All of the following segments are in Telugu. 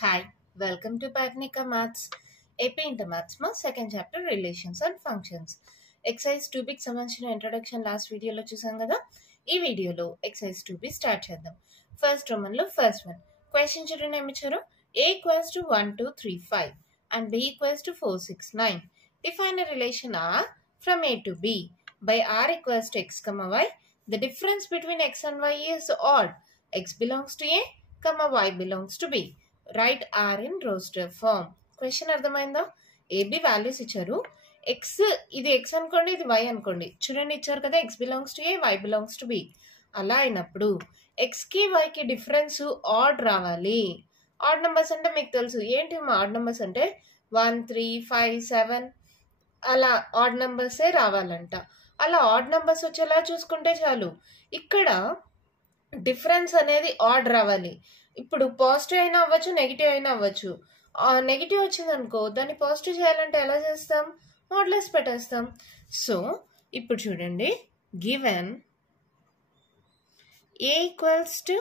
Hi, welcome to Pagnika Maths. AP Inter Maths ma second chapter Relations and Functions. Exercise 2B కి సంబంధించిన ఇంట్రొడక్షన్ లాస్ట్ వీడియోలో చూసాం కదా. ఈ వీడియోలో ఎక్సైజ్ 2B స్టార్ట్ చేద్దాం. ఫస్ట్ రోమన్లో ఫస్ట్ వన్ క్వశ్చన్ చూడండి ఏమి ఇచ్చారు. A equals to 1, 2, 3, 5 and B equals to 4, 6, 9. Define a relation R from A to B by R equals to x, y. The difference between x and y is odd. X belongs to A, y belongs to B. Right R in roster form. Question అర్థమైందా? ఏబి వాల్యూస్ ఇచ్చారు. ఎక్స్ ఇది ఎక్స్ అనుకోండి, ఇది వై అనుకోండి. చూడండి ఇచ్చారు కదా, X belongs to A, Y belongs to B. అలా అయినప్పుడు ఎక్స్కి వైకి డిఫరెన్స్ ఆడ్ రావాలి. ఆడ్ నెంబర్స్ అంటే మీకు తెలుసు ఏంటి మా ఆడ్ నెంబర్స్ అంటే 1, 3, 5, 7 అలా ఆడ్ నెంబర్సే రావాలంట. అలా ఆడ్ నెంబర్స్ వచ్చేలా చూసుకుంటే చాలు. ఇక్కడ డిఫరెన్స్ అనేది ఆడ్ రావాలి. ఇప్పుడు పాజిటివ్ అయినా అవ్వచ్చు, నెగిటివ్ అయినా అవ్వచ్చు. నెగిటివ్ వచ్చింది అనుకో, దాన్ని పాజిటివ్ చేయాలంటే ఎలా చేస్తాం? మోడ్లెస్ పెట్టేస్తాం. సో ఇప్పుడు చూడండి, given A equals to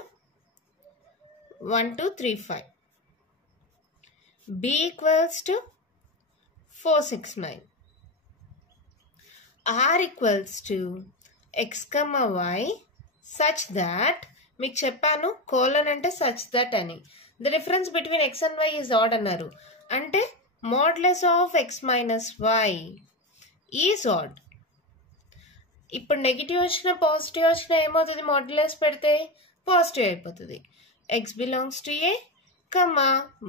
1, 2, 3, 5, B equals to 4, 6, 9, R equals to X, Y such that మీకు చెప్పాను కోలన్ అంటే సచ్ దట్ అని. The difference between X and Y is odd అన్నారు. అంటే modulus of X minus Y is odd. ఇప్పుడు నెగిటివ్ వచ్చినా పాజిటివ్ వచ్చినా ఏమవుతుంది? మోడ్లెస్ పెడితే పాజిటివ్ అయిపోతుంది. X belongs to A,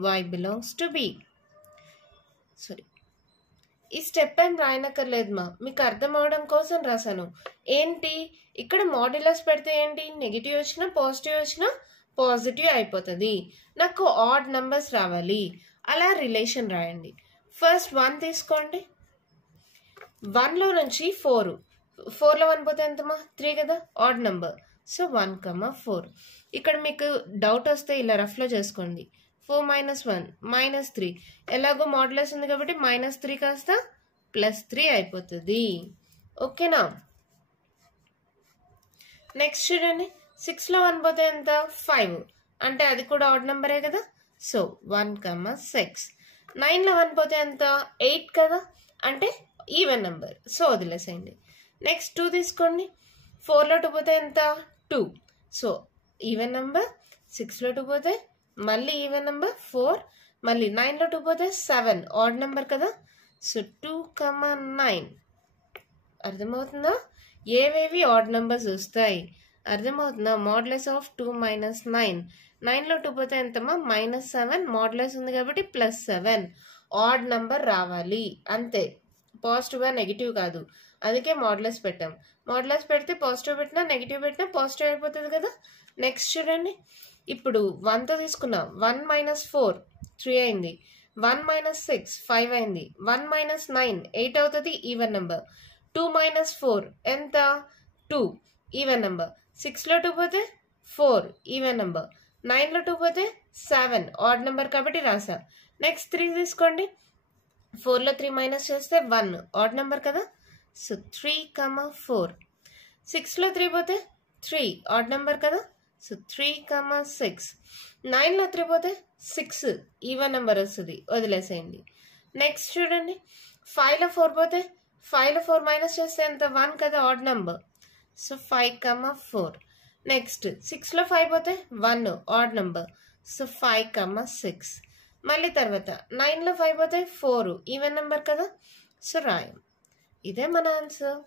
Y belongs to B. Sorry, ఈ స్టెప్ ఏం రాయనక్కర్లేదు మా, మీకు అర్థం అవడం కోసం రాశాను. ఏంటి ఇక్కడ మాడ్యులస్ పెడితే ఏంటి? నెగిటివ్ వచ్చినా పాజిటివ్ వచ్చినా పాజిటివ్ అయిపోతుంది. నాకు ఆడ్ నెంబర్స్ రావాలి. అలా రిలేషన్ రాయండి. ఫస్ట్ 1 తీసుకోండి. 1లో నుంచి 4, 4లో 1 పోతే ఎంతమా? 3 కదా, ఆడ్ నెంబర్. సో 1, 4. ఇక్కడ మీకు డౌట్ వస్తే ఇలా రఫ్లో చేసుకోండి. 4 - 1 -3. ఎలాగో మాడ్యులస్ ఉంది కాబట్టి -3 కాస్త +3 అయిపోతుంది. ఓకేనా? నెక్స్ట్ చూడండి, 6లో 1 పోతే ఎంత? 5. అంటే అది కూడా ఆడ్ నెంబరే కదా. సో 1, 6. 9లో 1 పోతే ఎంత? 8 కదా, అంటే ఈవెన్ నెంబర్. సో వదిలేసేయండి. నెక్స్ట్ 2 తీసుకోండి. 4లో 2 పోతే ఎంత? 2. So even number. 6లో 2 పోతే మళ్ళీ ఈవెన్ నెంబర్ 4. మళ్ళీ 9లో 2 పోతే 7, ఆడ్ నెంబర్ కదా. సో 2, 9. అర్థమవుతుందా? ఏవేవి ఆడ్ నెంబర్స్ వస్తాయి? అర్థమవుతుందా? Modulus of 2 - 9. 9లో 2 పోతే ఎంతమా? -7. మోడ్లెస్ ఉంది కాబట్టి +7. ఆడ్ నెంబర్ రావాలి అంతే. పాజిటివ్ నెగిటివ్ కాదు. అందుకే మోడ్లెస్ పెట్టాం. మోడ్లెస్ పెడితే పాజిటివ్ పెట్టినా నెగిటివ్ పెట్టినా పాజిటివ్ అయిపోతుంది కదా. నెక్స్ట్ చూడండి, ఇప్పుడు 1తో తీసుకున్నాం. 1 - 4 3 అయింది. 1 - 6 5 అయింది. 1 - 9 8 అవుతుంది, ఈవెన్ నెంబర్. 2 - 4 ఎంత? 2, ఈవెన్ నెంబర్. 6లో 2 పోతే 4, ఈవెన్ నెంబర్. 9లో 2 పోతే 7, ఆడ్ నెంబర్ కాబట్టి రాసా. నెక్స్ట్ 3 తీసుకోండి. 4లో 3 మైనస్ చేస్తే 1, ఆడ్ నెంబర్ కదా. సో 3, 4. 6లో 3 పోతే 3, ఆడ్ నెంబర్ కదా. సో 3, 6. 9లో 3 పోతే 6, ఈవెన్ నెంబర్ వస్తుంది, వదిలేసేయండి. నెక్స్ట్ చూడండి, 5లో 4 పోతే 5లో 4 మైనస్ చేస్తే ఎంత? 1 కదా, ఆడ్ నెంబర్. సో 5, 4. నెక్స్ట్ 6లో 5 పోతే 1, ఆడ్ నెంబర్. సో 5, 6. మళ్ళీ తర్వాత 9లో 5 పోతే 4, ఈవెన్ నెంబర్ కదా. సో రాయం. ఇదే మన ఆన్సర్.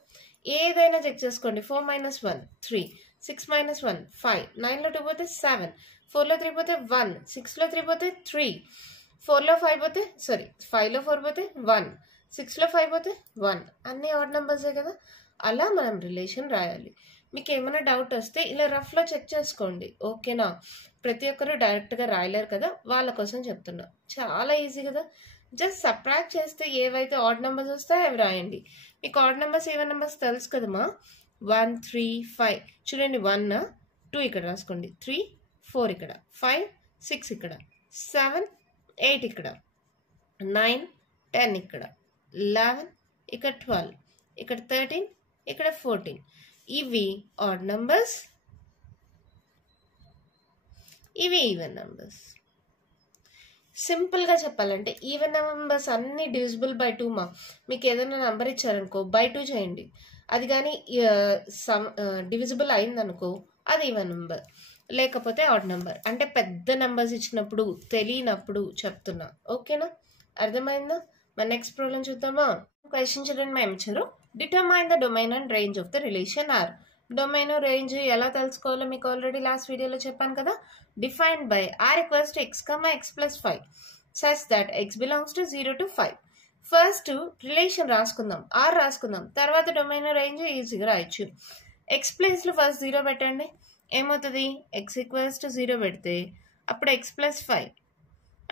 ఏదైనా చెక్ చేసుకోండి. 4 - 1 3, 6 - 1 5, 9లో 2 పోతే 7, 4లో 3 పోతే 1, 6లో 3 పోతే 3, 4లో 5 పోతే 5లో 4 పోతే 1, 6లో 5 పోతే 1. అన్నీ ఆడ్ నెంబర్సే కదా. అలా మనం రిలేషన్ రాయాలి. మీకు ఏమైనా డౌట్ వస్తే ఇలా రఫ్లో చెక్ చేసుకోండి. ఓకేనా? ప్రతి ఒక్కరు డైరెక్ట్గా రాయలేరు కదా, వాళ్ళ కోసం చెప్తున్నా. చాలా ఈజీ కదా. జస్ట్ సబ్ట్రాక్ట్ చేస్తే ఏవైతే ఆడ్ నెంబర్స్ వస్తాయో అవి రాయండి. మీకు ఆడ్ నెంబర్స్ ఈవెన్ నెంబర్స్ తెలుసు కదమ్మా. 1, 3, 5 చూడండి. 1, 2 ఇక్కడ రాసుకోండి. 3, 4 ఇక్కడ. 5, 6 ఇక్కడ. 7, 8 ఇక్కడ. 9, 10 ఇక్కడ. 11 ఇక్కడ. 12 ఇక్కడ. 13 ఇక్కడ. 14 ఇవి ఆడ్ నెంబర్స్, ఇవి ఈవెన్ నెంబర్స్. సింపుల్గా చెప్పాలంటే ఈవెన్ నెంబర్స్ అన్ని డివిజిబుల్ బై 2 మా. మీకు ఏదైనా నెంబర్ ఇచ్చారనుకో బై 2 చేయండి. అది కానీ డివిజిబుల్ అయిందనుకో అది ఈవెన్ నెంబర్, లేకపోతే ఆడ్ నెంబర్. అంటే పెద్ద నెంబర్స్ ఇచ్చినప్పుడు తెలియనప్పుడు చెప్తున్నా. ఓకేనా, అర్థమైందా? మన నెక్స్ట్ ప్రాబ్లం చూద్దామా. క్వశ్చన్ చూడండి, మేము ఇచ్చారు determine the domain and range of the relation R. Domain range ఎలా తెలుసుకోవాలో మీకు ఆల్రెడీ లాస్ట్ వీడియోలో చెప్పాను కదా. Defined by R equals to X comma X plus 5 such that X belongs to 0 to 5. First relation రాసుకుందాం, ఆర్ రాసుకుందాం, తర్వాత డొమైన్ రేంజ్ ఈజీగా రాయొచ్చు. ఎక్స్ ప్లేస్లో ఫస్ట్ 0 పెట్టండి, ఏమవుతుంది? ఎక్స్ ఈక్వల్స్ టు 0 పెడితే అప్పుడు ఎక్స్ ప్లస్ 5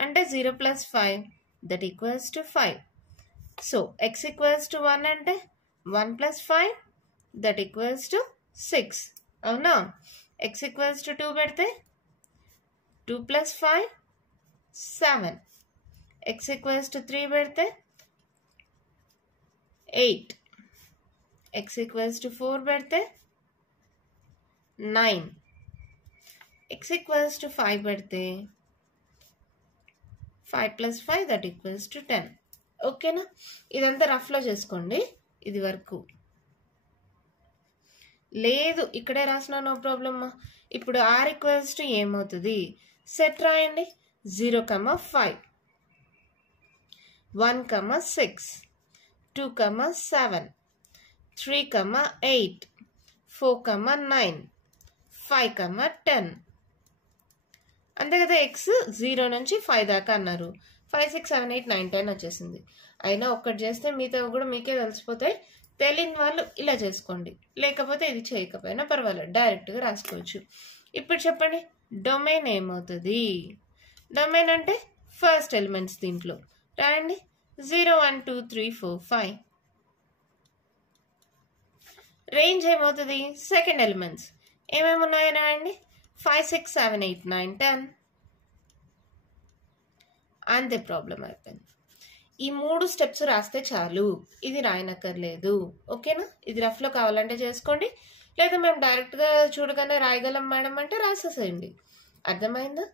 అంటే 0 + 5 that equals to 5. So X equals to 1 అంటే 1 + 5 దట్ ఈక్వల్స్ టు 6. అవునా? ఎక్స్ ఈక్వల్స్ టు 2 పెడితే 2 + 5 7. ఎక్స్ ఈక్వల్స్ టు 3 పెడితే 8. ఎక్స్ ఈక్వల్స్ టు 4 పెడితే 9. ఎక్స్ ఈక్వల్స్ టు 5 పెడితే 5 + 5 దట్ ఈక్వల్స్ టు 10. ఓకేనా? ఇదంతా రఫ్లో చేసుకోండి. ఇది వరకు లేదు ఇక్కడే రాసిన నో ప్రాబ్లమ్. ఇప్పుడు ఆర్ ఈక్వల్స్ టు ఏమవుతుంది? సెట్ రాయండి. 0, 5, 1, 6, 2, 7, 3, 8, 4, 9, 5, 10. అంతే కదా. ఎక్స్ 0 నుంచి 5 దాకా అన్నారు. 5, 6, 7, 8, 9, 10 వచ్చేసింది. అయినా ఒక్కటి చేస్తే మిగతా కూడా మీకే తెలిసిపోతాయి. తెలియని వాళ్ళు ఇలా చేసుకోండి, లేకపోతే ఇది చేయకపోయినా పర్వాలేదు, డైరెక్ట్గా రాసుకోవచ్చు. ఇప్పుడు చెప్పండి డొమైన్ ఏమవుతుంది? డొమైన్ అంటే ఫస్ట్ ఎలిమెంట్స్ దీంట్లో రాయండి. 0, 1, 2, 3, 4, 5. రేంజ్ ఏమవుతుంది? సెకండ్ ఎలిమెంట్స్ ఏమేమి ఉన్నాయో రాయండి. 5, 6, 7, 8, 9, 10. అంతే, ప్రాబ్లం అయిపోయింది. ఈ 3 స్టెప్స్ రాస్తే చాలు, ఇది రాయనక్కర్లేదు. ఓకేనా? ఇది రఫ్లో కావాలంటే చేసుకోండి, లేదా మేము డైరెక్ట్గా చూడగానే రాయగలం మేడం అంటే రాసేసేయండి. అర్థమైందా?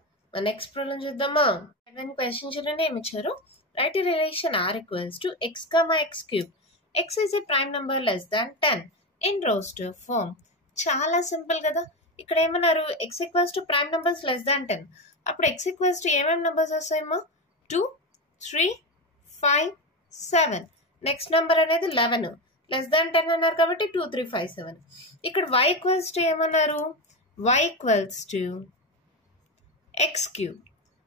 నెక్స్ట్ ప్రాబ్లం చూద్దామా. క్వశ్చన్ చూడండి, ఏమి ఇచ్చారు? Right relation R equals to X comma X cube. X is a prime number less than 10 in roster form. చాలా సింపుల్ కదా. ఇక్కడ ఏమన్నారు? X equals to prime numbers less than 10. అప్పుడు ఎక్స్ ఈక్వల్స్ టు ఏమేమి నెంబర్స్ వస్తాయమ్మా? 2, 3, 5, 7. నెక్స్ట్ నెంబర్ అనేది 11. లెస్ దాన్ 10 అన్నారు కాబట్టి 2, 3, 5, 7. ఇక్కడ y ఈక్వల్స్ టు ఏమన్నారు? y equals to X cube.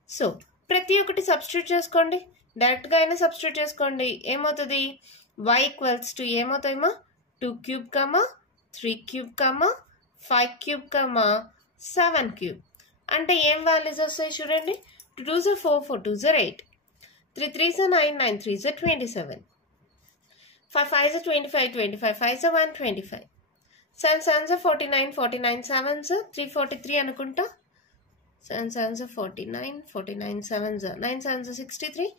So ప్రతి ఒక్కటి సబ్స్టిట్యూట్ చేసుకోండి, డైరెక్ట్గా అయినా సబ్స్టిట్యూట్ చేసుకోండి. ఏమవుతుంది? y ఈక్వల్స్ టు ఏమవుతాయమ్మా? 2 క్యూబ్, 3 క్యూబ్, 5 క్యూబ్, 7 క్యూబ్. అంటే ఏం వాల్యూస్ వస్తాయి చూడండి. 2 2s are 4, 4 2s are 8, 3 3s are 9, 9 3s are 27, 5 5s are 25, 25 5s are 125, 7 7s are 49, 49 7s are 343 అనుకుంటా. 7 7s are 49, 49 7s are 9 7s are 63,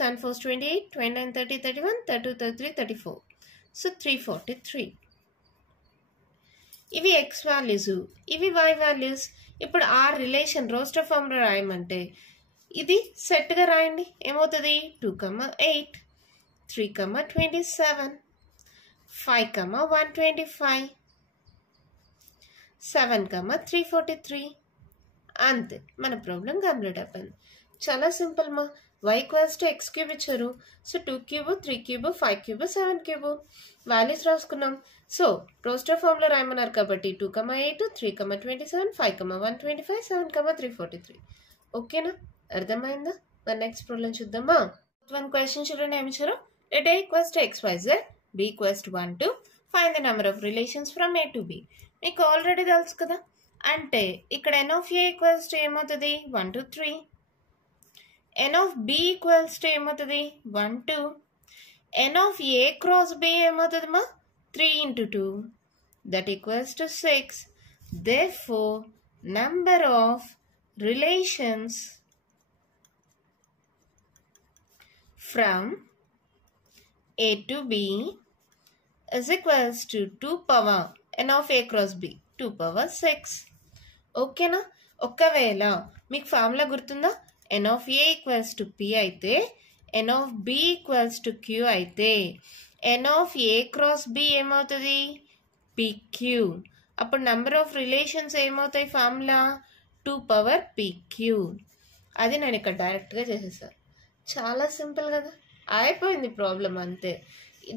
7 4s 28, 29 30 31, 32 33 34. So 343. ఇవి ఎక్స్ వాల్యూస్, ఇవి వై వాల్యూస్. ఇప్పుడు ఆర్ రిలేషన్ రోస్టర్ ఫామ్లో రాయమంటే ఇది సెట్గా రాయండి. ఏమవుతుంది? 2, 8, 3, 27, 5, 125, 7, 343. అంతే, మన ప్రాబ్లం కంప్లీట్ అయిపోయింది. చాలా సింపుల్ మా. y equals to X cube ఇచ్చారు. So 2 cube, 3 cube, 5 cube, 7 cube values రాసుకున్నాం. సో రోస్టర్ ఫామ్లో రాయమన్నారు కాబట్టి 2, 8, 3, 27, 5, 125, 7, 343. ఓకేనా? అర్థమైందా? మరి నెక్స్ట్ ప్రాబ్లం చూద్దామా. క్వశ్చన్ చూడండి, ఏమి ఇచ్చారు? let a equals to xyz, b equals to 1 to find the number of relations from a to b. మీకు ఆల్రెడీ తెలుసు కదా. అంటే ఇక్కడ n of a equals to ఏమవుతుంది? 1 to 3. n of b equals to ఏమవుతుంది? 1 to. n of a cross b ఏమవుతుంది మా? 3 into 2. That equals to 6. Therefore, number of relations from a to b is equals to 2 power n of a cross b, 2 power 6. ఓకేనా? ఒకవేళ మీకు ఫార్ములా గుర్తుందా? N of A equals to P అయితే N of B equals to Q అయితే N of A cross B ఏమవుతుంది పిక్యూ. అప్పుడు నెంబర్ ఆఫ్ రిలేషన్స్ ఏమవుతాయి ఫార్ములా 2 పవర్ పిక్యూ. అది నేను ఇక్కడ డైరెక్ట్గా చేసేసాను. చాలా సింపుల్ కదా, అయిపోయింది ప్రాబ్లం అంతే.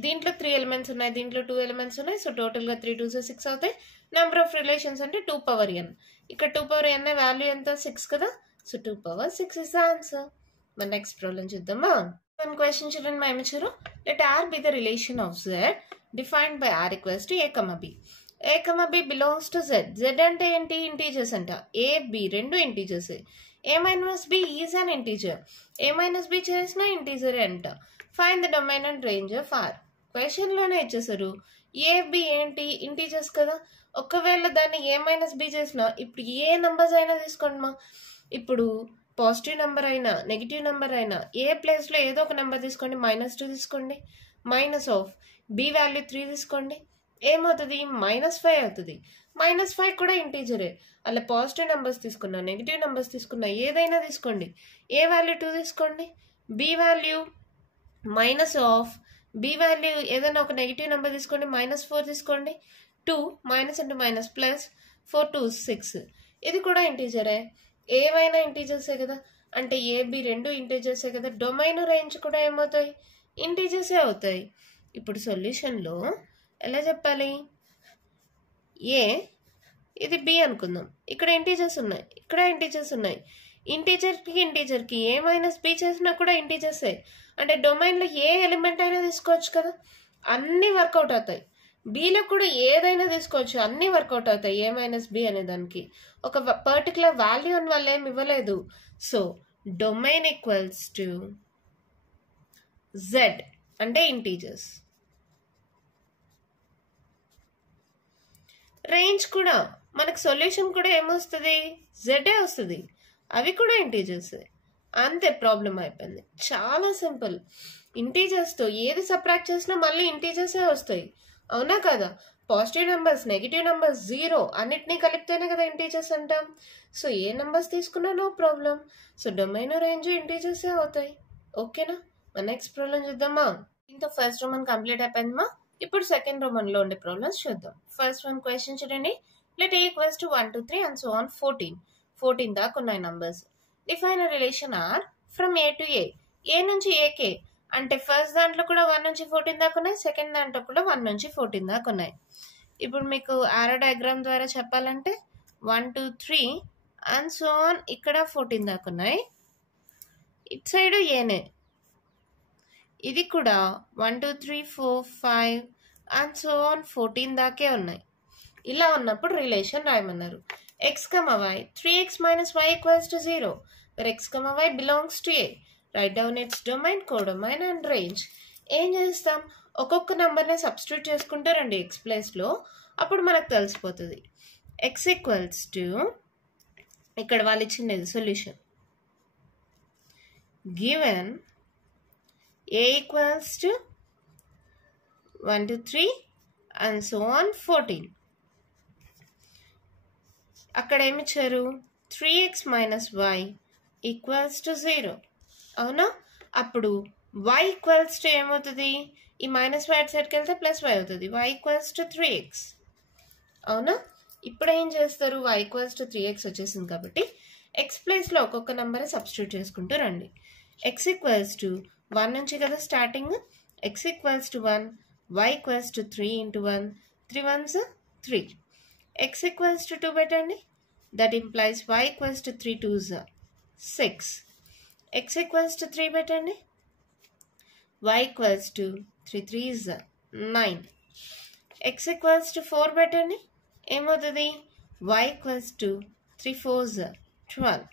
దీంట్లో 3 ఎలిమెంట్స్ ఉన్నాయి, దీంట్లో 2 ఎలిమెంట్స్ ఉన్నాయి. సో టోటల్గా 3 2 6 అవుతాయి. నెంబర్ ఆఫ్ రిలేషన్స్ అంటే 2 పవర్ n. ఇక్కడ 2 పవర్ n వాల్యూ ఎంత 6 కదా. So 2 power 6 is the answer. మన నెక్స్ట్ ప్రాబ్లం చూద్దామా. One question children మా ఏమి ఇచ్చారు. Let R be the relation of Z defined by R equals to A, B. A, B belongs to Z. Z అంటే ఏంటి ఇంటీజర్స్ అంట. A, B రెండు integers. A minus B is an integer. A minus B చేసిన ఇంటీజర్ అంట. Find the domain and range of R. Question లోనే ఇచ్చేసారు. A, B ఏంటి ఇంటీజర్స్ కదా. ఒకవేళ దాన్ని A minus B చేసిన ఇప్పుడు ఏ నంబర్స్ అయినా తీసుకోండి మా. ఇప్పుడు పాజిటివ్ నెంబర్ అయినా నెగిటివ్ నెంబర్ అయినా ఏ ప్లేస్లో ఏదో ఒక నెంబర్ తీసుకోండి. -2 తీసుకోండి. మైనస్ ఆఫ్ బి వాల్యూ 3 తీసుకోండి. ఏమవుతుంది -5 అవుతుంది. -5 కూడా ఇంటీజరే. అలా పాజిటివ్ నెంబర్స్ తీసుకున్నా నెగిటివ్ నెంబర్స్ తీసుకున్నా ఏదైనా తీసుకోండి. ఏ వాల్యూ 2 తీసుకోండి. B value minus of B value ఏదైనా ఒక నెగిటివ్ నెంబర్ తీసుకోండి. -4 తీసుకోండి. 2 మైనస్ ఇంటూ మైనస్ ప్లస్ 4 2 6. ఇది కూడా ఇంటీజరే. ఏవైనా ఇంటీజర్సే కదా. అంటే ఏబి రెండు ఇంటీజర్సే కదా. డొమైన్ రేంజ్ కూడా ఏమవుతాయి ఇంటీజర్సే అవుతాయి. ఇప్పుడు సొల్యూషన్లో ఎలా చెప్పాలి. ఏ ఇది బి అనుకుందాం. ఇక్కడ ఇంటీజర్స్ ఉన్నాయి, ఇక్కడ ఇంటీజర్స్ ఉన్నాయి. ఇంటీజర్కి ఏ మైనస్ బి చేసినా కూడా ఇంటీజర్సే. అంటే డొమైన్లో ఏ ఎలిమెంట్ అయినా తీసుకోవచ్చు కదా. అన్నీ వర్కౌట్ అవుతాయి. బీలో కూడా ఏదైనా తీసుకోవచ్చు, అన్నీ వర్కౌట్ అవుతాయి. ఏ మైనస్ బి అనే దానికి ఒక పర్టికులర్ వాల్యూ అని వాళ్ళు ఏమి ఇవ్వలేదు. So domain equals to Z అంటే ఇంటీజర్స్. రేంజ్ కూడా మనకు సొల్యూషన్ కూడా ఏమొస్తుంది జెడే వస్తుంది. అవి కూడా ఇంటీజర్స్. అంతే, ప్రాబ్లం అయిపోయింది. చాలా సింపుల్. ఇంటీజర్స్తో ఏది సబ్ట్రాక్ట్ చేసినా మళ్ళీ ఇంటీజర్సే వస్తాయి. అవునా కదా. పాజిటివ్ నెంబర్స్ నెగిటివ్ నెంబర్స్ 0 అన్నిటినీ కలిపితేనే కదా ఇంటీజర్స్ అంటాం. సో ఏ నెంబర్స్ తీసుకున్నా no problem. So domain range ఇంటీజర్సే అవుతాయి. ఓకేనా. మన నెక్స్ట్ ప్రాబ్లం చూద్దామా. దీంతో ఫస్ట్ రోమన్ కంప్లీట్ అయిపోయిందమ్మా. ఇప్పుడు సెకండ్ రోమన్లో ఉండే ప్రాబ్లమ్స్ చూద్దాం. ఫస్ట్ వన్ క్వశ్చన్ చూడండి. Let A equals to 1 2 3 and so on 14 దాకా ఉన్నాయి numbers. Define relation R from A to A. A నుంచి ఏకే అంటే ఫస్ట్ దాంట్లో కూడా 1 నుంచి 14 దాకా ఉన్నాయి, సెకండ్ దాంట్లో కూడా 1 నుంచి 14 దాకా ఉన్నాయి. ఇప్పుడు మీకు ఆరో డయాగ్రామ్ ద్వారా చెప్పాలంటే 1 2 3 అండ్ సో ఆన్ ఇక్కడ 14 దాకా ఉన్నాయి. ఇటు సైడ్ ఏనే, ఇది కూడా 1 2 3 4 5 అండ్ సో ఆన్ 14 దాకే ఉన్నాయి. ఇలా ఉన్నప్పుడు relation రాయమన్నారు. x, y 3x minus y equals to 0 where x, y belongs to A. Write down its domain, codomain and range. ఏం చేస్తాం, ఒక్కొక్క నెంబర్ని సబ్స్టిట్యూట్ చేసుకుంటే రండి x ప్లేస్లో. అప్పుడు మనకు తెలిసిపోతుంది. x ఈక్వల్స్ టు ఇక్కడ వాళ్ళు ఇచ్చినది solution. Given A equals to 1 2 3 and so on 14. అక్కడ ఏమిచ్చారు 3x minus y equals to 0. అవునా. అప్పుడు y ఈక్వల్స్ టు ఏమవుతుంది, ఈ మైనస్ y అటు సైడ్కి వెళ్తే ప్లస్ y అవుతుంది. y equals to 3x. అవునా. ఇప్పుడు ఏం చేస్తారు, y ఈక్వల్స్ టు 3x వచ్చేసింది కాబట్టి x ప్లేస్లో ఒక్కొక్క నెంబర్ సబ్స్టిట్యూట్ చేసుకుంటూ రండి. x ఈక్వల్స్ టు 1 నుంచి కదా starting. x equals to 1, y equals to 3 into 1, 3 1s 3. x equals to 2 పెట్టండి. That implies y equals to 3 2s 6. x equals to 3 పెట్టండి. y equals to 3 3s 9. x equals to 4 పెట్టండి. ఏమవుతుంది, y ఈక్వల్స్ టు 3 4s 12.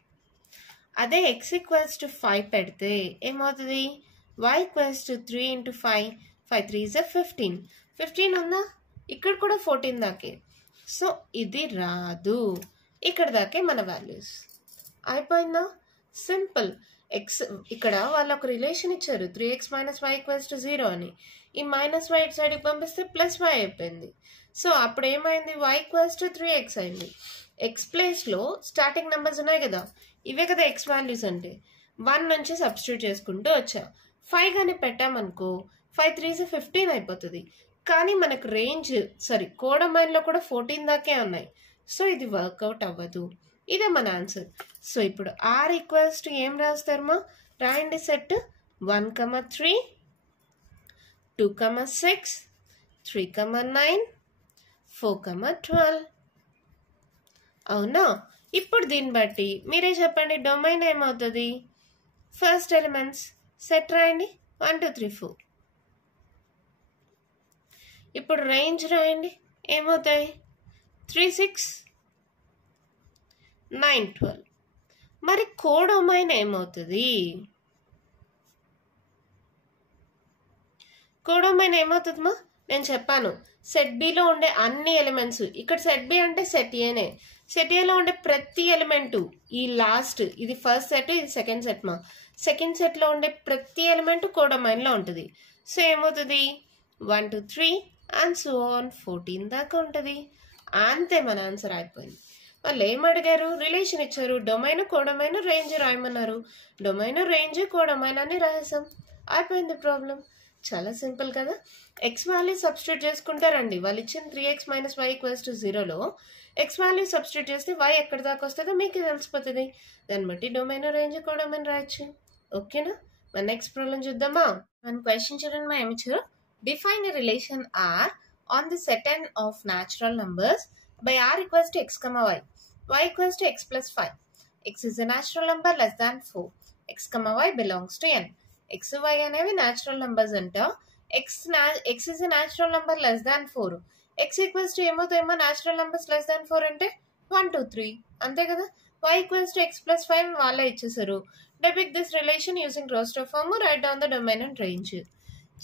అదే x ఈక్వల్స్ టు 5 పెడితే ఏమవుతుంది, y equals to 3 into 5 5 3s 15. 15 ఉందా, ఇక్కడ కూడా 14 దాకే. సో ఇది రాదు, ఇక్కడ దాకే మన వాల్యూస్. అయిపోయిందా, సింపుల్. ఎక్స్ ఇక్కడ వాళ్ళు ఒక రిలేషన్ ఇచ్చారు 3x minus y equals to 0 అని. ఈ మైనస్ y ఇటు సైడ్కి పంపిస్తే ప్లస్ y అయిపోయింది. సో అప్పుడు ఏమైంది, y ఈక్వల్స్ టు 3x అయింది. ఎక్స్ ప్లేస్లో స్టార్టింగ్ నెంబర్స్ ఉన్నాయి కదా, ఇవే కదా ఎక్స్ వాల్యూస్ అంటే 1 నుంచి సబ్స్టిట్యూట్ చేసుకుంటూ వచ్చా 5 కానీ పెట్టామనుకో 5 3 15 అయిపోతుంది. కానీ మనకు రేంజ్ కోడమైన్లో కూడా 14 దాకే ఉన్నాయి. సో ఇది వర్కౌట్ అవ్వదు. ఇదే మన ఆన్సర్. సో ఇప్పుడు ఆర్ ఈక్వల్స్ టు ఏం రాస్తారమ్మా? రాయండి సెట్ 1,3 2,6 3,9 4,12. అవునా? ఇప్పుడు దీన్ని బట్టి మీరే చెప్పండి డొమైన్ ఏమవుతుంది? ఫస్ట్ ఎలిమెంట్స్ సెట్ రాయండి 1 2 3 4. ఇప్పుడు రేంజ్ రాయండి ఏమవుతాయి? 3 6 9 12. మరి కోడొమైన్ ఏమవుతుంది? కోడొమైన్ ఏమవుతుందమ్మా? నేను చెప్పాను సెట్ బిలో ఉండే అన్ని ఎలిమెంట్స్, ఇక్కడ సెట్ బి అంటే సెట్ ఏనే, సెట్ ఏలో ఉండే ప్రతి ఎలిమెంటు ఈ లాస్ట్ ఇది ఫస్ట్ సెట్ ఇది సెకండ్ సెట్ మా సెకండ్ సెట్లో ఉండే ప్రతి ఎలిమెంట్ కోడొమైన్లో ఉంటుంది. సో ఏమవుతుంది 1 2 3 అండ్ సో ఆన్ 14 దాకా ఉంటుంది. అంతే మన ఆన్సర్ అయిపోయింది. వాళ్ళు ఏం అడిగారు? రిలేషన్ ఇచ్చారు, డొమైన్ కోడొమైన్ రేంజ్ రాయమన్నారు. డొమైన్ రేంజ్ కోడొమైన్ అని రాసాం, అయిపోయింది ప్రాబ్లం. చాలా సింపుల్ కదా. ఎక్స్ వాల్యూ సబ్స్టిట్యూట్ చేసుకుంటారండి. వాళ్ళు ఇచ్చిన 3x - y = 0లో ఎక్స్ వాల్యూ సబ్స్టిట్యూట్ చేస్తే y ఎక్కడి దాకా వస్తుందో మీకు తెలిసిపోతుంది. దాన్ని బట్టి డొమైన్ రేంజ్ కోడొమైన్ రాయొచ్చు. ఓకేనా? మన నెక్స్ట్ ప్రాబ్లం చూద్దామా? మన క్వశ్చన్ చూడండి. మా ఏమి ఇచ్చారు? Define a relation R on the set n of natural numbers by R equals to x, y. Y equals to x plus 5. X is a natural number less than 4. X, y belongs to n. X, y అనేవి న్యాచురల్ నంబర్స్ అంట. X is a natural number less than 4. X equals to ఏమవుతాయేమో న్యాచురల్ నంబర్స్ లెస్ దాన్ 4 అంటే 1 2 3 అంతే కదా. Y equals to x plus 5 వాళ్ళే ఇచ్చేసారు. Depict this relation using Roster form, write down the domain and range.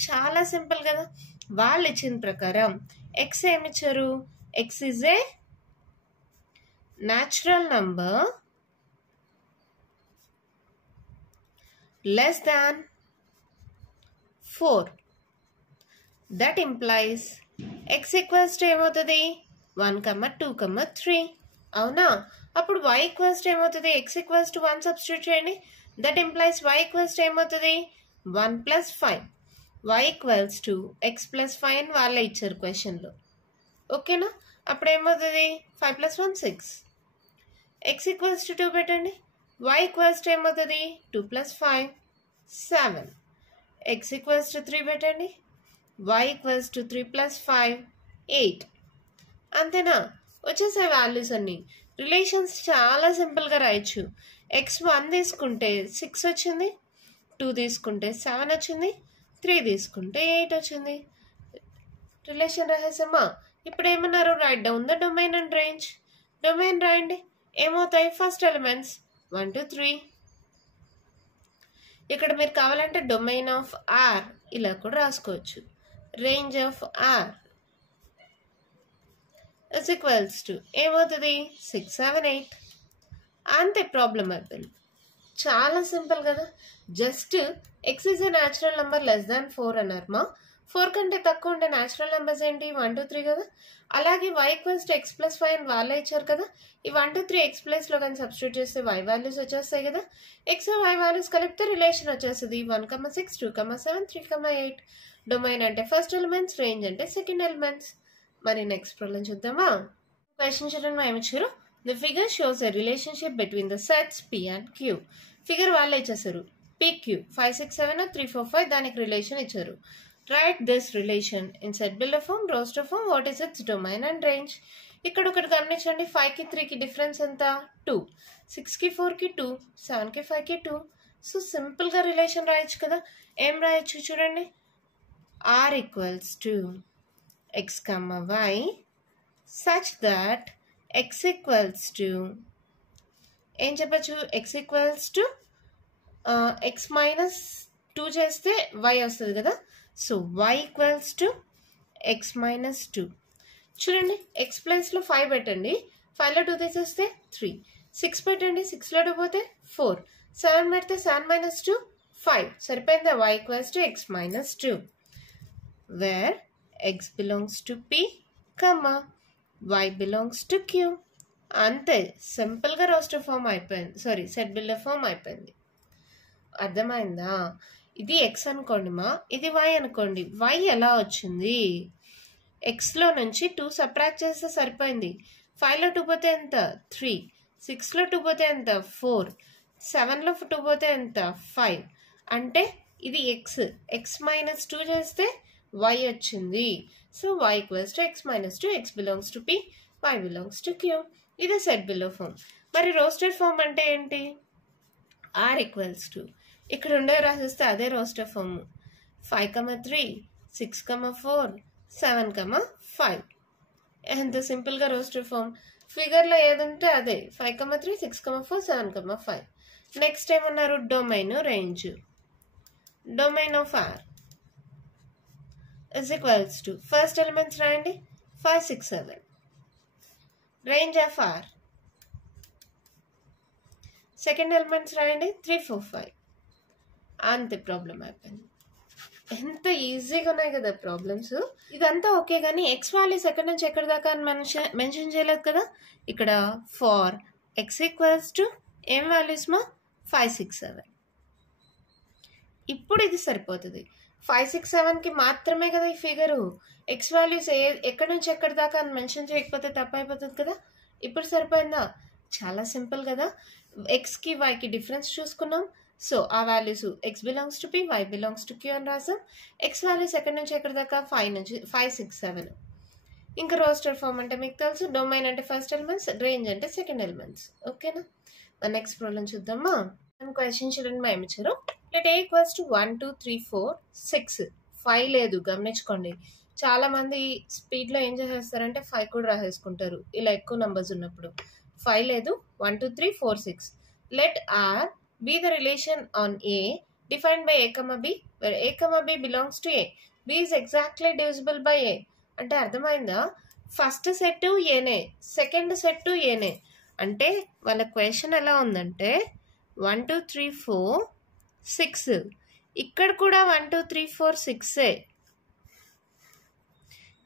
చాలా సింపుల్ కదా. వాళ్ళు ఇచ్చిన ప్రకారం x ఏమిచ్చారు? x is a natural number less than 4. That implies x equals to ఏమవుతుంది? 1, 2, 3. అవునా? అప్పుడు y equals to ఏమవుతుంది? x equals to 1 సబ్స్టిట్యూట్ చేయండి. That implies y equals to ఏమవుతుంది? 1 plus 5. y equals to x plus 5 అని వాళ్ళే ఇచ్చారు క్వశ్చన్లో. ఓకేనా? అప్పుడు ఏమవుతుంది? 5 plus 1 6. x equals to 2 పెట్టండి. y equals to ఏమవుతుంది? 2 plus 5 7. x equals to 3 పెట్టండి. y equals to 3 plus 5 8. అంతేనా? వచ్చేసే వాల్యూస్ అన్ని. రిలేషన్స్ చాలా సింపుల్గా రాయొచ్చు. x 1 తీసుకుంటే 6 వచ్చింది, 2 తీసుకుంటే 7 వచ్చింది, 3 తీసుకుంటే 8 వచ్చింది. రిలేషన్ రాసేసామా? ఇప్పుడు ఏమన్నారు? Right down the domain and range. Domain రాయండి. ఏమవుతాయి? First elements 1 2 3. ఇక్కడ మీరు కావాలంటే డొమైన్ ఆఫ్ ఆర్ ఇలా కూడా రాసుకోవచ్చు. Range of R is equals to ఏమవుతుంది? 6 7 8. అంతే, ప్రాబ్లం అయిపోయింది. చాలా సింపుల్ కదా. Just X is a natural number less than 4 అన్నారు. మా 4 కంటే తక్కువ ఉండే న్యాచురల్ నెంబర్స్ ఏంటి? 1 2 3 కదా. అలాగే y equals to x plus 5 అని వాళ్ళే ఇచ్చారు కదా. ఈ 1 2 3 x ప్లేస్లో కానీ సబ్స్టిట్యూట్ చేస్తే y వాల్యూస్ వచ్చేస్తాయి కదా. x y వాల్యూస్ కలిపితే రిలేషన్ వచ్చేస్తుంది 1 6 2 7 3 8. డొమైన్ అంటే ఫస్ట్ ఎలిమెంట్స్, రేంజ్ అంటే సెకండ్ ఎలిమెంట్స్. మరి నెక్స్ట్ ప్రాబ్లం చూద్దామా? క్వశ్చన్ చూడండి. మా ఏమిచ్చారు? The figure shows a relationship between the sets P and Q. Figure వాళ్ళే ఇచ్చేసారు. PQ 5 6 7 3 4 5 దానికి రిలేషన్ ఇచ్చారు. Write this relation in set builder form, roster form. What is its domain and range? ఇక్కడ ఒకటి గమనించండి. 5కి 3కి డిఫరెన్స్ ఎంత? 2. 6కి 4కి 2, 7కి 5కి 2. సో సింపుల్గా రిలేషన్ రాయొచ్చు కదా. ఏం రాయొచ్చు చూడండి. R equals to x, y such that x equals to ఏం చెప్పచ్చు? x equals to x minus 2 చేస్తే y వస్తుంది కదా. So y equals to x minus 2. చూడండి, x ప్లేస్లో 5 పెట్టండి. 5లో 2 తీసేస్తే 3. 6 పెట్టండి. 6లో 2 పోతే 4. 7 పెడితే 7 minus 2 5. సరిపోయిందా? y equals to x minus 2. Where x belongs to P, y belongs to Q. అంతే, సింపుల్గా రోస్టర్ ఫామ్ అయిపోయింది, సారీ సెట్ బిల్డర్ ఫామ్ అయిపోయింది. అర్థమైందా? ఇది ఎక్స్ అనుకోండి మా, ఇది వై అనుకోండి. వై ఎలా వచ్చింది? ఎక్స్లో నుంచి 2 సబ్ట్రాక్ట్ చేస్తే సరిపోయింది. 5లో 2 పోతే ఎంత? 3. 6లో 2 పోతే ఎంత? 4. 7లో 2 పోతే ఎంత? 5. అంటే ఇది ఎక్స్, ఎక్స్ మైనస్ 2 చేస్తే వై వచ్చింది. So Y equals to X minus 2, X belongs to P, Y belongs to Q. ఇది సెట్ బిలో ఫామ్. మరి రోస్టెడ్ ఫామ్ అంటే ఏంటి? ఆర్ ఈక్వల్స్ టు, ఇక్కడ ఉండే రాసిస్తే అదే రోస్టర్ ఫామ్. 5,3, 6,4, 7,5. ఎంత సింపుల్గా రోస్టర్ ఫామ్. ఫిగర్లో ఏదంటే అదే 5,3, 6,4, 7,5. నెక్స్ట్ ఏమన్నారు? Domain range. Domain of R is equals to, first elements రాయండి 5, 6, 7. Range of R, second elements రాయండి 3, 4, 5. అంతే, ప్రాబ్లం అయిపోయింది. ఎంత ఈజీగా ఉన్నాయి కదా ప్రాబ్లమ్స్. ఇదంతా ఓకే, కానీ ఎక్స్ వాల్యూస్ ఎక్కడి నుంచి ఎక్కడి దాకా అని మెన్షన్ చేయలేదు కదా. ఇక్కడ ఫార్ ఎక్స్ ఈక్వల్స్ టు ఏం వాల్యూస్ మా? 5, 6, 7. ఇప్పుడు ఇది సరిపోతుంది. 5, 6, 7కి మాత్రమే కదా ఈ ఫిగరు. ఎక్స్ వాల్యూస్ ఎక్కడి నుంచి ఎక్కడి దాకా అని మెన్షన్ చేయకపోతే తప్పు అయిపోతుంది కదా. ఇప్పుడు సరిపోయిందా? చాలా సింపుల్ కదా. ఎక్స్కి వైకి డిఫరెన్స్ చూసుకున్నాం. సో ఆ values X belongs to P, Y belongs to Q అని రాసాం. ఎక్స్ వాల్యూస్ ఎక్కడి నుంచి ఎక్కడి దాకా? 5, 6, 7. ఇంకా రోస్టర్ ఫామ్ అంటే మీకు తెలుసు. డొమైన్ అంటే ఫస్ట్ ఎలిమెంట్స్, రేంజ్ అంటే సెకండ్ ఎలిమెంట్స్. ఓకేనా? నెక్స్ట్ ప్రాబ్లం చూద్దామా. క్వశ్చన్ చూడండి, మా ఏమిచ్చారు. Let A equals to 1, 2, 3, 4, 6. 5 లేదు, గమనించుకోండి. చాలా మంది స్పీడ్లో ఏం చేసేస్తారంటే 5 కూడా రాసేసుకుంటారు ఇలా ఎక్కువ నంబర్స్ ఉన్నప్పుడు. 5 లేదు. 1, 2, 3, 4, 6. Let R be the relation on A defined by A, B, where A, B belongs to A. B is exactly divisible by A. అంటే అర్థమైందా? ఫస్ట్ సెట్ ఏనే, సెకండ్ సెట్ ఏనే. అంటే వాళ్ళ క్వశ్చన్ ఎలా ఉందంటే 1, 2, 3, 4, 6. ఇక్కడ కూడా 1, 2, 3, 4, 6.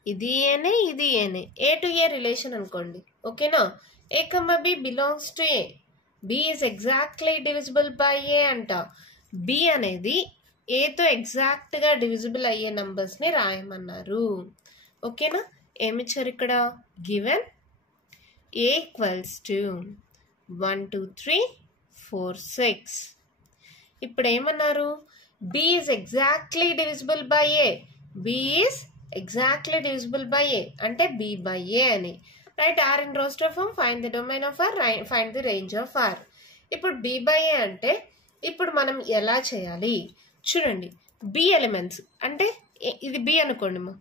ఇది ఏనే, ఇది ఏనే. ఏ టు ఏ రిలేషన్ అనుకోండి. ఓకేనా? A, B belongs to A. B is exactly divisible by A అంట. B అనేది ఏతో ఎగ్జాక్ట్గా డివిజిబుల్ అయ్యే నంబర్స్ని రాయమన్నారు. ఓకేనా? ఏమిచ్చారు ఇక్కడ? Given A equals to 1, 2, 3, 4, 6. ఇప్పుడు ఏమన్నారు? B is exactly divisible by A. B is exactly divisible by A అంటే B by A అని. Right, R in roster form, find the domain of R, find the range of R. ఇప్పుడు బి బై ఏ అంటే ఇప్పుడు మనం ఎలా చేయాలి చూడండి. బి ఎలిమెంట్స్ అంటే ఇది బి అనుకోండి మా.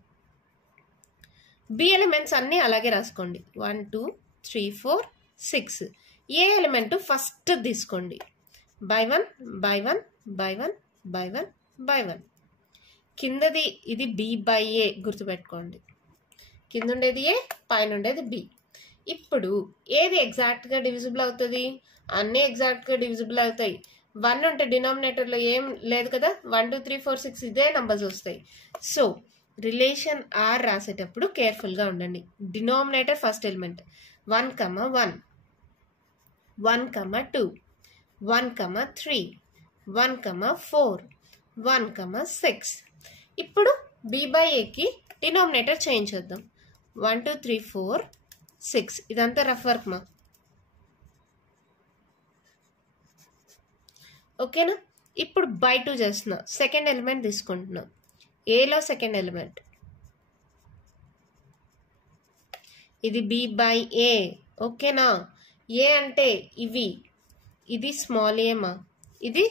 బి ఎలిమెంట్స్ అన్నీ అలాగే రాసుకోండి. 1, 2, 3, 4, 6. ఏ ఎలిమెంట్ ఫస్ట్ తీసుకోండి. By 1, by 1, by 1, by 1, by 1. కిందది ఇది బి బై ఏ గుర్తుపెట్టుకోండి. కింద ఉండేది ఏ, పైన ఉండేది బి. ఇప్పుడు ఏది ఎగ్జాక్ట్గా డివిజిబుల్ అవుతుంది? అన్నీ ఎగ్జాక్ట్గా డివిజిబుల్ అవుతాయి. 1 ఉంటే డినామినేటర్లో ఏం లేదు కదా. 1, 2, 3, 4, 6 ఇదే నంబర్స్ వస్తాయి. సో రిలేషన్ ఆర్ రాసేటప్పుడు కేర్ఫుల్గా ఉండండి. Denominator first element 1, 1, 1, 2, 1, 3, 1, 4, 1, 6. ఇప్పుడు బి బై ఏకి డినామినేటర్ చేంజ్ చేద్దాం. 1, 2, 3, 4, 6. ఇదంతా రఫ్ వర్క్ మా. ఓకేనా? ఇప్పుడు బై 2 చేస్తున్నా. సెకండ్ ఎలిమెంట్ తీసుకుంటున్నా. ఏలో సెకండ్ ఎలిమెంట్ ఇది బి బై ఏ. ఓకేనా? ఏ అంటే ఇవి, ఇది స్మాల్ ఏ మా, ఇది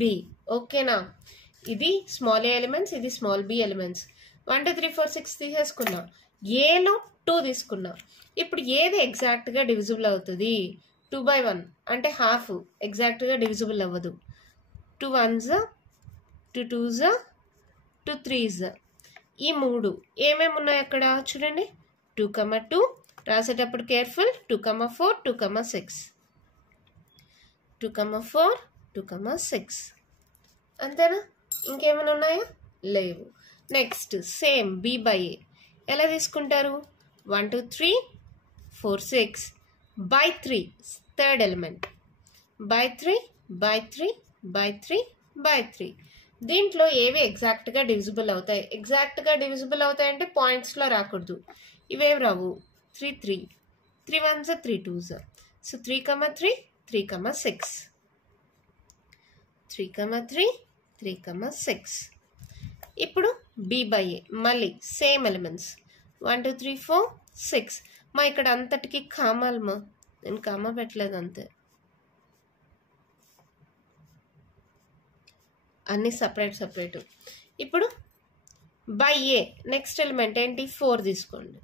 బి. ఓకేనా? ఇది స్మాల్ ఏ ఎలిమెంట్స్, ఇది స్మాల్ బి ఎలిమెంట్స్. 1, 2, 3, 4, 6 తీసేసుకున్నా. ఏలో 2 తీసుకున్నా. ఇప్పుడు ఏది ఎగ్జాక్ట్గా డివిజిబుల్ అవుతుంది? 2 by 1 అంటే హాఫ్ ఎగ్జాక్ట్గా డివిజిబుల్ అవ్వదు. 2 1s, 2 2s, 2 3s. ఈ 3 ఏమేమి ఉన్నాయి అక్కడ చూడండి. 2, 2 రాసేటప్పుడు కేర్ఫుల్. 2, 4, 2, 6. 2, 4, 2, 6. అంతేనా? ఇంకేమైనా ఉన్నాయా? లేవు. నెక్స్ట్ సేమ్ బి బై ఏ ఎలా తీసుకుంటారు? 1, 2, 3, 4, 6. by 3 third element by 3 by 3 by 3 by 3. దీంట్లో ఏవి ఎగ్జాక్ట్గా డివిజిబుల్ అవుతాయి? ఎగ్జాక్ట్గా డివిజిబుల్ అవుతాయి అంటే పాయింట్స్లో రాకూడదు. ఇవేవి రావు. 3 3 3 1s 3 2s. సో 3 3 3 6 3 3 3 6. ఇప్పుడు b by a మళ్ళీ సేమ్ ఎలిమెంట్స్ 1 2 3 4 6. మా ఇక్కడ అంతటికి కామాలు మా నేను కామా పెట్టలేదు అంతే, అన్నీ సపరేట్. ఇప్పుడు బై ఏ నెక్స్ట్ ఎలిమెంట్ ఏంటి? 4 తీసుకోండి.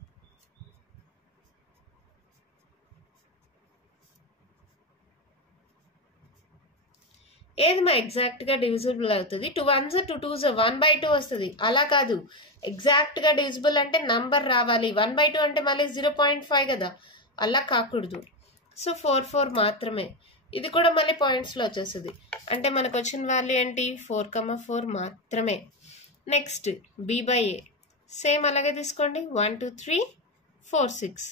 ఏది మా ఎగ్జాక్ట్గా డివిజిబుల్ అవుతుంది? 2 1s 2 2s 1 by 2 వస్తుంది. అలా కాదు, ఎగ్జాక్ట్గా డివిజిబుల్ అంటే నంబర్ రావాలి. 1 by 2 అంటే మళ్ళీ 0.5 కదా, అలా కాకూడదు. సో 4 4 మాత్రమే. ఇది కూడా మళ్ళీ పాయింట్స్లో వచ్చేస్తుంది. అంటే మనకు వచ్చిన వాల్యూ ఏంటి? 4 4 మాత్రమే. Next B by A same అలాగే తీసుకోండి. 1 2 3 4 6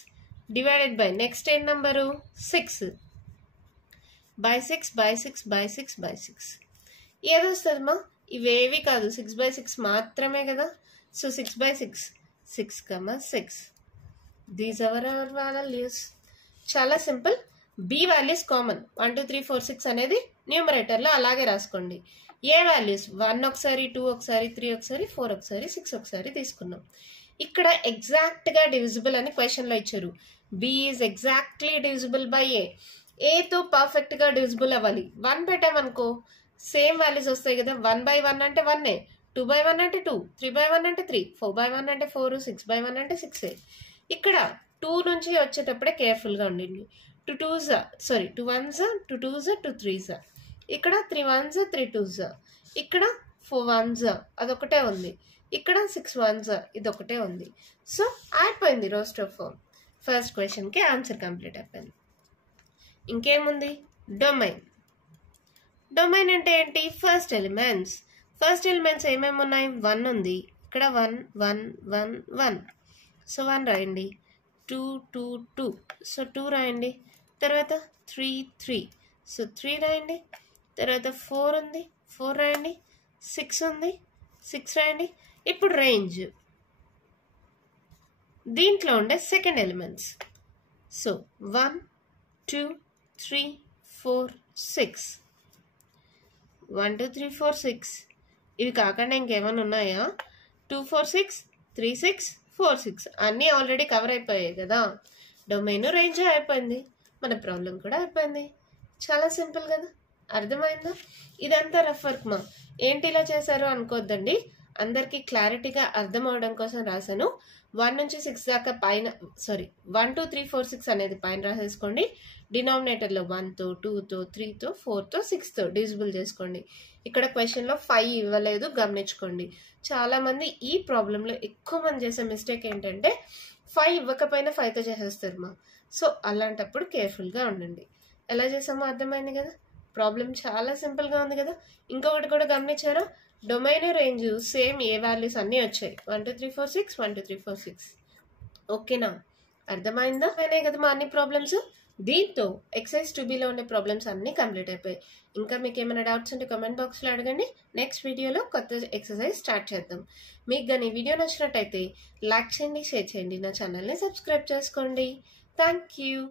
డివైడెడ్ బై నెక్స్ట్ ఏం number? 6 by 6 by 6 by 6 by 6. ఏది వస్తుంది మా? ఇవేవి కాదు, 6 by 6 మాత్రమే కదా. So 6 by 6 6 6. These our values. చాలా సింపుల్. B values common. 1 2 3 4 6 అనేది న్యూమరేటర్లో అలాగే రాసుకోండి. ఏ వాల్యూస్ 1 ఒకసారి 2 ఒకసారి 3 ఒకసారి 4 ఒకసారి 6 ఒకసారి తీసుకున్నాం. ఇక్కడ ఎగ్జాక్ట్గా డివిజిబుల్ అని క్వశ్చన్లో ఇచ్చారు. B is exactly divisible by A. ఏతో పర్ఫెక్ట్గా డివిజిబుల్ అవ్వాలి. 1 పెట్టామనుకో సేమ్ వాల్యూస్ వస్తాయి కదా. 1 by 1 అంటే 1, 2 by 1 అంటే 2, 3 by 1 అంటే 3, 4 by 1 అంటే 4, 6 by 1 అంటే 6. ఇక్కడ 2 నుంచి వచ్చేటప్పుడే కేర్ఫుల్గా ఉండండి. 2 2s 2 1s 2 2s 2 3s. ఇక్కడ 3 1s 3 2s. ఇక్కడ 4 1s అదొకటే ఉంది. ఇక్కడ 6 1s ఇదొకటే ఉంది. సో అయిపోయింది రోస్టర్ ఫామ్. ఫస్ట్ క్వశ్చన్కి ఆన్సర్ కంప్లీట్ అయిపోయింది. ఇంకేముంది? డొమైన్. డొమైన్ అంటే ఏంటి? ఫస్ట్ ఎలిమెంట్స్ ఏమేమి ఉన్నాయి? 1 ఉంది. ఇక్కడ 1 1 1 1. సో 1 రాయండి. 2 2 2. సో 2 రాయండి. తర్వాత 3 3. సో 3 రాయండి. తర్వాత 4 ఉంది. 4 రాయండి. 6 ఉంది. 6 రాయండి. ఇప్పుడు రేంజ్. దీంట్లో ఉండే సెకండ్ ఎలిమెంట్స్. సో 1 2 3 4 6. 1 2 3 4 6. ఇవి కాకుండా ఇంకేమైనా ఉన్నాయా? 2 4 6 3 6 4 6 అన్నీ ఆల్రెడీ కవర్ అయిపోయాయి కదా. డొమైన్ రేంజ్ అయిపోయింది. మన ప్రాబ్లం కూడా అయిపోయింది. చాలా సింపుల్ కదా. అర్థమైందా? ఇదంతా రఫ్ వర్క్ మా. ఏంటి ఇలా చేశారు అనుకోద్దండి. అందరికీ క్లారిటీగా అర్థం అవడం కోసం రాశాను. 1 నుంచి 6 దాకా పైన 1 2 3 4 6 అనేది పైన రాసేసుకోండి. డినామినేటర్లో 1తో 2తో 3తో 4తో 6తో డివిజిబుల్ చేసుకోండి. ఇక్కడ క్వశ్చన్లో 5 ఇవ్వలేదు, గమనించుకోండి. చాలామంది ఈ ప్రాబ్లంలో ఎక్కువ మంది చేసే మిస్టేక్ ఏంటంటే 5 ఇవ్వకపోయినా 5తో చేసేస్తారు మా. సో అలాంటప్పుడు కేర్ఫుల్గా ఉండండి. ఎలా చేసామో అర్థమైంది కదా. ప్రాబ్లం చాలా సింపుల్గా ఉంది కదా. ఇంకొకటి కూడా గమనించారా? డొమైన్ రేంజ్ సేమ్ ఏ వాల్యూస్ అన్నీ వచ్చాయి. 1 2 3 4 6 1 2 3 4 6. ఓకేనా? అర్థమైందా? అయినాయి కదా మా అన్ని ప్రాబ్లమ్స్. దీంతో ఎక్సైజ్ 2Bలో ఉండే ప్రాబ్లమ్స్ అన్నీ కంప్లీట్ అయిపోయాయి. ఇంకా మీకు ఏమైనా డౌట్స్ ఉంటే కామెంట్ బాక్స్లో అడగండి. నెక్స్ట్ వీడియోలో కొత్త ఎక్సర్సైజ్ స్టార్ట్ చేద్దాం. మీకు కానీ వీడియో నచ్చినట్టయితే లైక్ చేయండి, షేర్ చేయండి, నా ఛానల్ని సబ్స్క్రైబ్ చేసుకోండి. Thank you.